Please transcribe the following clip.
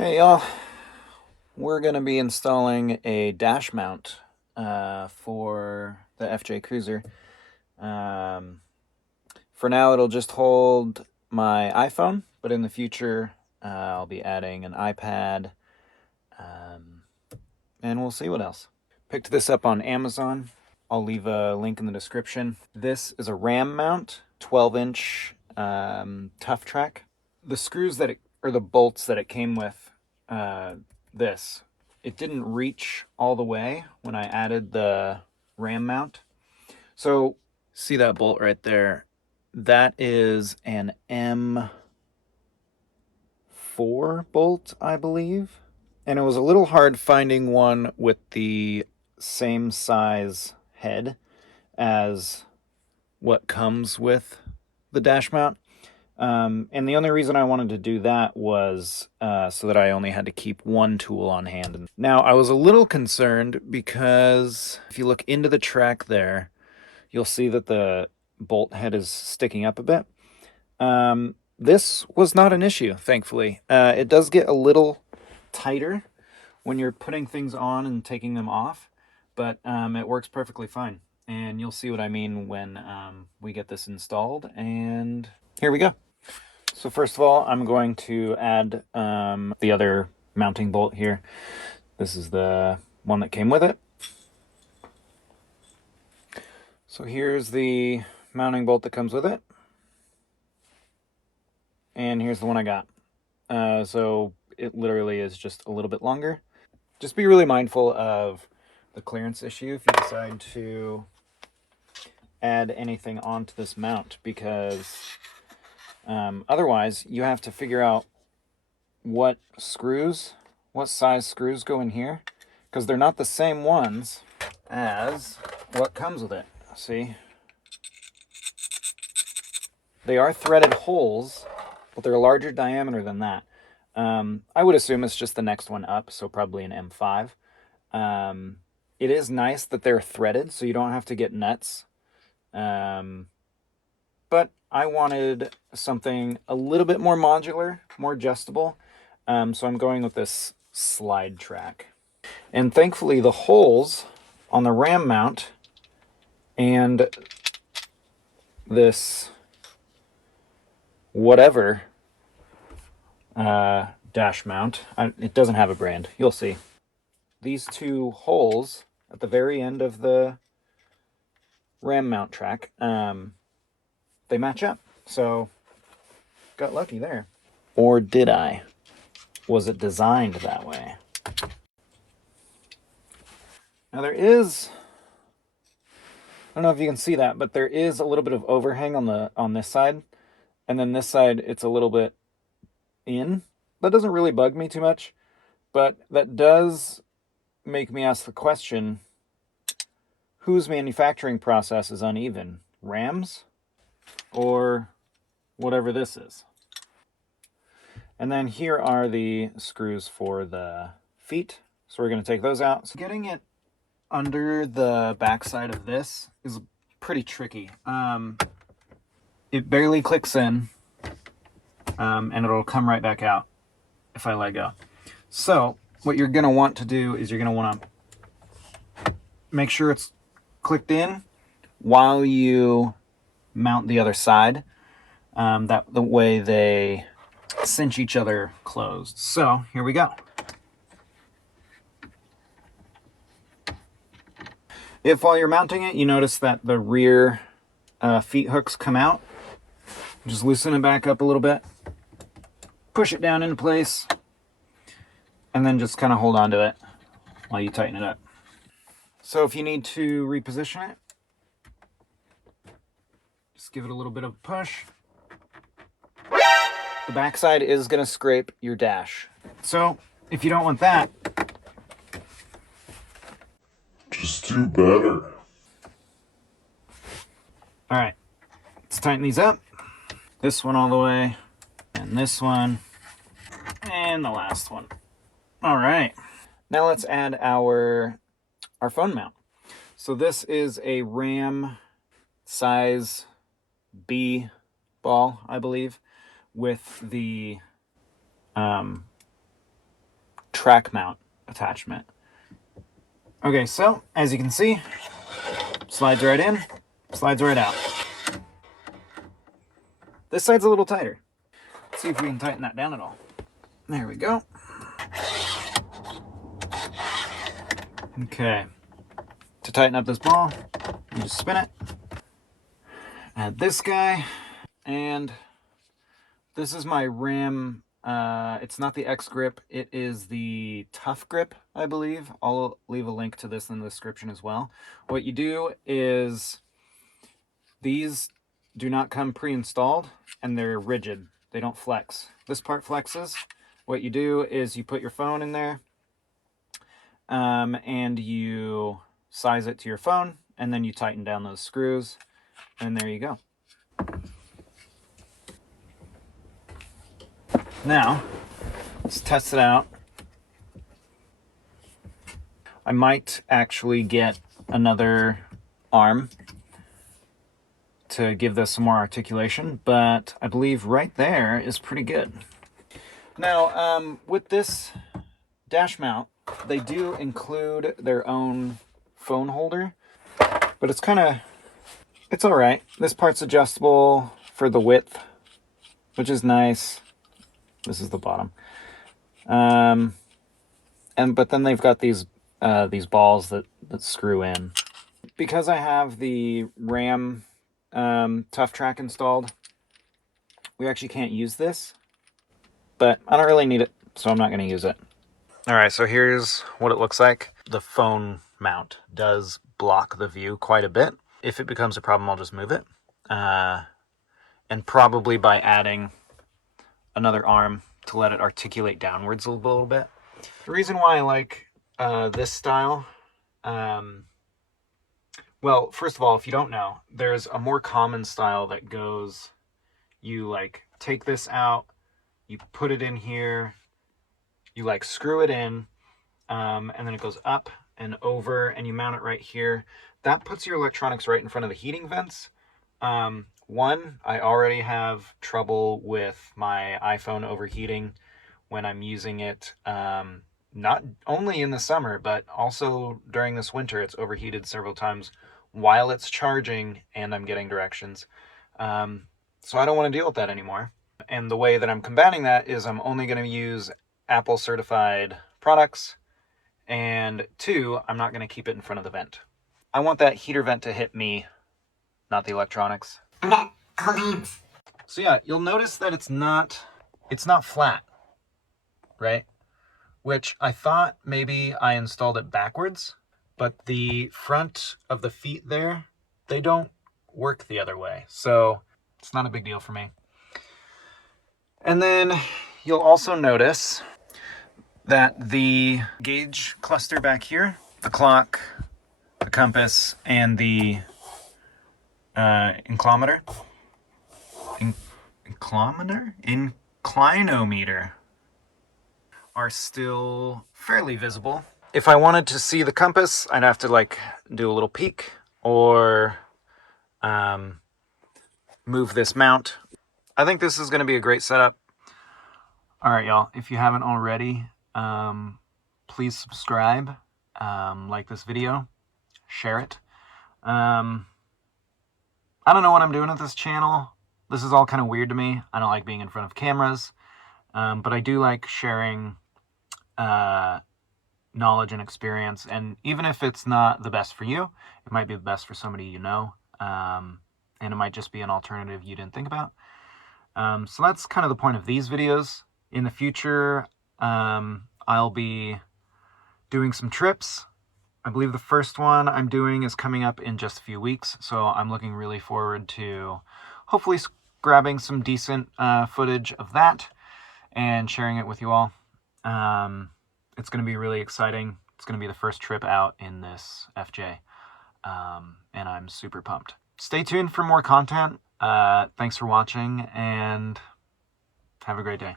Hey y'all, we're going to be installing a dash mount for the fjcruiser. Um, for now, it'll just hold my iPhone, but in the future, I'll be adding an iPad, um, and we'll see what else. Picked this up on Amazon. I'll leave a link in the description. This is a RAM mount, 12-inch tough track. The screws or the bolts that it came with, this, it didn't reach all the way when I added the RAM mount. So see that bolt right there? That is an M4 bolt, I believe. And it was a little hard finding one with the same size head as what comes with the dash mount. And the only reason I wanted to do that was so that I only had to keep one tool on hand. Now, I was a little concerned because if you look into the track there, you'll see that the bolt head is sticking up a bit. This was not an issue, thankfully. It does get a little tighter when you're putting things on and taking them off, but it works perfectly fine. And you'll see what I mean when we get this installed, and here we go. So first of all, I'm going to add the other mounting bolt here. This is the one that came with it. So here's the mounting bolt that comes with it. And here's the one I got. So it literally is just a little bit longer. Just be really mindful of the clearance issue if you decide to add anything onto this mount, because otherwise you have to figure out what size screws go in here, because they're not the same ones as what comes with it. See? They are threaded holes, but they're a larger diameter than that. I would assume it's just the next one up, so probably an M5. It is nice that they're threaded, so you don't have to get nuts. But I wanted something a little bit more modular, more adjustable. So I'm going with this slide track. And thankfully the holes on the RAM mount and this whatever dash mount, it doesn't have a brand, you'll see. These two holes at the very end of the RAM mount track, they match up. So got lucky there. Or did I? Was it designed that way? Now there is, I don't know if you can see that, but there is a little bit of overhang on this side, and then this side it's a little bit in. That doesn't really bug me too much, but that does make me ask the question, whose manufacturing process is uneven? Ram's or whatever this is? And then here are the screws for the feet. So we're going to take those out. So getting it under the backside of this is pretty tricky. It barely clicks in, and it'll come right back out if I let go. So what you're going to want to do is you're going to want to make sure it's clicked in while you mount the other side. That the way they cinch each other closed. So here we go. If while you're mounting it, you notice that the rear feet hooks come out, just loosen it back up a little bit, push it down into place, and then just kind of hold on to it while you tighten it up. So if you need to reposition it, just give it a little bit of a push. The backside is going to scrape your dash. So if you don't want that, just do better. All right, let's tighten these up. This one all the way, and this one, and the last one. All right, now let's add our phone mount. So this is a RAM size B ball, I believe, with the track mount attachment. Okay, so as you can see, slides right in, slides right out. This side's a little tighter. Let's see if we can tighten that down at all. There we go. Okay. To tighten up this ball, you just spin it. Add this guy, and this is my Ram. It's not the X grip, it is the Tough grip, I believe. I'll leave a link to this in the description as well. What you do is, these do not come pre-installed, and they're rigid. They don't flex. This part flexes. What you do is you put your phone in there, and you size it to your phone, and then you tighten down those screws, and there you go. Now, let's test it out. I might actually get another arm to give this some more articulation, but I believe right there is pretty good. Now, with this dash mount, they do include their own phone holder, but it's all right. This part's adjustable for the width, which is nice. This is the bottom. But then they've got these balls that screw in. Because I have the Ram Tough Track installed, we actually can't use this, but I don't really need it, so I'm not going to use it. All right, so here's what it looks like. The phone mount does block the view quite a bit. If it becomes a problem, I'll just move it. And probably by adding another arm to let it articulate downwards a little bit. The reason why I like this style, well, first of all, if you don't know, there's a more common style that goes, you like take this out, you put it in here, you like screw it in, and then it goes up and over, and you mount it right here. That puts your electronics right in front of the heating vents. One, I already have trouble with my iPhone overheating when I'm using it, not only in the summer, but also during this winter. It's overheated several times while it's charging and I'm getting directions. So I don't want to deal with that anymore. And the way that I'm combating that is I'm only going to use Apple certified products, and two, I'm not going to keep it in front of the vent. I want that heater vent to hit me, not the electronics. So yeah, you'll notice that it's not flat, right? Which I thought maybe I installed it backwards, but the front of the feet there, they don't work the other way. So it's not a big deal for me. And then you'll also notice that the gauge cluster back here, the clock, the compass, and the inclinometer are still fairly visible. If I wanted to see the compass, I'd have to like do a little peek or move this mount. I think this is going to be a great setup. All right, y'all, if you haven't already, please subscribe, like this video, share it. I don't know what I'm doing with this channel. This is all kind of weird to me. I don't like being in front of cameras, but I do like sharing knowledge and experience. And even if it's not the best for you, it might be the best for somebody you know, and it might just be an alternative you didn't think about. So that's kind of the point of these videos. In the future, I'll be doing some trips. I believe the first one I'm doing is coming up in just a few weeks, so I'm looking really forward to hopefully grabbing some decent footage of that and sharing it with you all. It's going to be really exciting. It's going to be the first trip out in this FJ, and I'm super pumped. Stay tuned for more content. Thanks for watching, and have a great day.